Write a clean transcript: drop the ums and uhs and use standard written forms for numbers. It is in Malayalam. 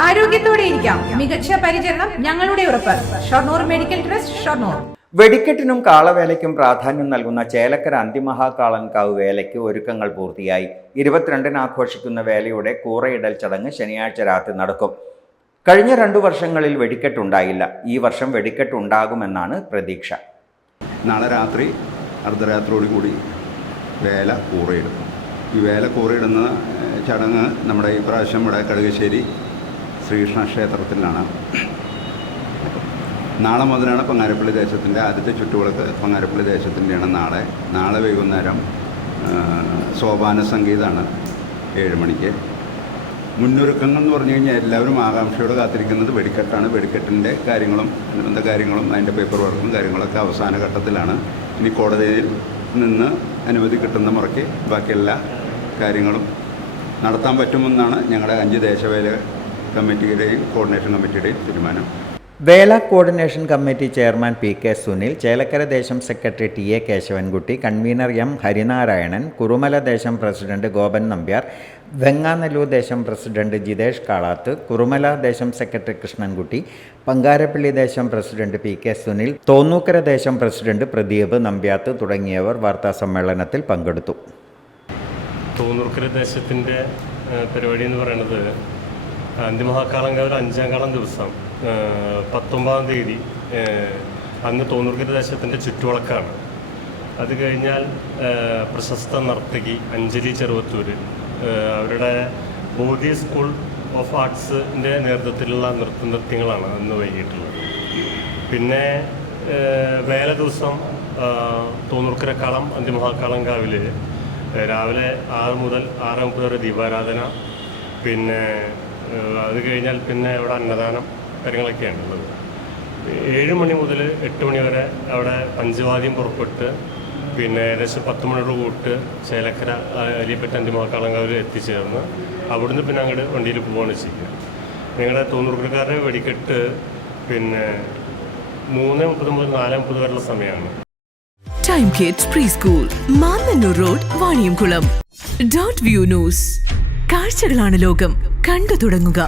ആരോഗ്യത്തോടെ ഇരിക്കാം. മികച്ച പരിചരണം ഞങ്ങളുടെ ഉറപ്പ്. Shoranur medical trust, Shoranur. വെടിക്കെട്ടിനും കാളവേലയ്ക്കും പ്രാധാന്യം നൽകുന്ന ചേലക്കര അന്തിമഹാകാളൻകാവ് വേലയ്ക്ക് ഒരുക്കങ്ങൾ പൂർത്തിയായി. 22-ന് ആഘോഷിക്കുന്ന വേലയുടെ കൂറയിടൽ ചടങ്ങ് ശനിയാഴ്ച രാത്രി നടക്കും. കഴിഞ്ഞ 2 വർഷങ്ങളിൽ വെടിക്കെട്ടുണ്ടായില്ല. ഈ വർഷം വെടിക്കെട്ടുണ്ടാകുമെന്നാണ് പ്രതീക്ഷ. നാളെ രാത്രി അർദ്ധരാത്രിയോടുകൂടി വേല കൂറയിടും. ഈ വേല കൂറയിടുന്ന ചടങ്ങ് നമ്മുടെ ഈ പ്രാവശ്യം ഇവിടെ കടുകശ്ശേരി ശ്രീകൃഷ്ണ ക്ഷേത്രത്തിലാണ്. നാളെ മുതലാണ് പങ്ങാരപ്പള്ളി ദേശത്തിൻ്റെ ആദ്യത്തെ ചുറ്റുവിളക്ക് പങ്ങാരപ്പള്ളി ദേശത്തിൻ്റെയാണ് നാളെ വൈകുന്നേരം സോപാന സംഗീതമാണ് 7 മണിക്ക്. മുന്നൊരുക്കങ്ങൾ എന്ന് പറഞ്ഞു കഴിഞ്ഞാൽ എല്ലാവരും ആകാംക്ഷയോടെ കാത്തിരിക്കുന്നത് വെടിക്കെട്ടാണ്. വെടിക്കെട്ടിൻ്റെ കാര്യങ്ങളും അനുബന്ധ കാര്യങ്ങളും അതിൻ്റെ പേപ്പർ വർക്കും കാര്യങ്ങളൊക്കെ അവസാന ഘട്ടത്തിലാണ്. ഇനി കോടതിയിൽ നിന്ന് അനുമതി കിട്ടുന്ന മുറയ്ക്ക് ബാക്കി എല്ലാ കാര്യങ്ങളും നടത്താൻ പറ്റുമെന്നാണ് ഞങ്ങളുടെ 5 ദേശവേല കമ്മിറ്റിയുടെയും കോർഡിനേഷൻ കമ്മിറ്റിയുടെയും തീരുമാനം. വേല coordination committee chairman PK Sunil, Chelakkara ദേശം secretary TA Keshavankutty, convener M Harinarayanan, Kurumala ദേശം പ്രസിഡന്റ് ഗോപൻ നമ്പ്യാർ, വെങ്ങാനല്ലൂർ ദേശം പ്രസിഡന്റ് ജിതേഷ് കാളാത്ത്, കുറുമല ദേശം സെക്രട്ടറി കൃഷ്ണൻകുട്ടി, പങ്കാരപ്പള്ളി ദേശം പ്രസിഡന്റ് PK സുനിൽ, തോന്നൂക്കര ദേശം പ്രസിഡന്റ് പ്രദീപ് നമ്പ്യാത്ത് തുടങ്ങിയവർ വാർത്താസമ്മേളനത്തിൽ പങ്കെടുത്തു. തോന്നൂർക്കര ദേശത്തിൻ്റെ പരിപാടി എന്ന് പറയുന്നത് അന്തിമഹാകാളൻകാവിൽ 5-ാം കാളം ദിവസം 19-ാം തീയതി അന്ന് തോന്നൂർക്കര ദേശത്തിൻ്റെ ചുറ്റുവിളക്കാണ്. അത് കഴിഞ്ഞാൽ പ്രശസ്ത നർത്തകി അഞ്ജലി ചെറുവത്തൂർ അവരുടെ ബോധി സ്കൂൾ ഓഫ് ആർട്സിൻ്റെ നേതൃത്വത്തിലുള്ള നൃത്യങ്ങളാണ് അന്ന് വൈകിട്ടുള്ളത്. പിന്നെ വേല ദിവസം തോന്നൂർക്കര കാളം അന്തിമഹാകാളൻകാവിൽ രാവിലെ 6 മുതൽ 6:30 വരെ ദീപാരാധന. പിന്നെ അത് കഴിഞ്ഞാൽ പിന്നെ അവിടെ അന്നദാനം കാര്യങ്ങളൊക്കെയാണ് ഉള്ളത്. 7 മണി മുതൽ 8 മണി വരെ അവിടെ പഞ്ചവാദ്യം പുറപ്പെട്ട് പിന്നെ ഏകദേശം 10 മണിയോട് കൂട്ട് ചേലക്കര അലിയപ്പെട്ട അന്തിമഹാകാളൻകാവിൽ എത്തിച്ചേർന്ന് അവിടുന്ന് പിന്നെ അങ്ങോട്ട് വണ്ടിയിൽ പോവുകയാണ് ചെയ്യുക. നിങ്ങളുടെ തോന്നൂർക്കരക്കാരുടെ വെടിക്കെട്ട് പിന്നെ 3:30 മുതൽ 4:30 വരെയുള്ള സമയമാണ്. Time kids pre school, Mannannur road, Vaniyamkulam. Dot view news. കാഴ്ചകളാണ് ലോകം, കണ്ടു തുടങ്ങുക.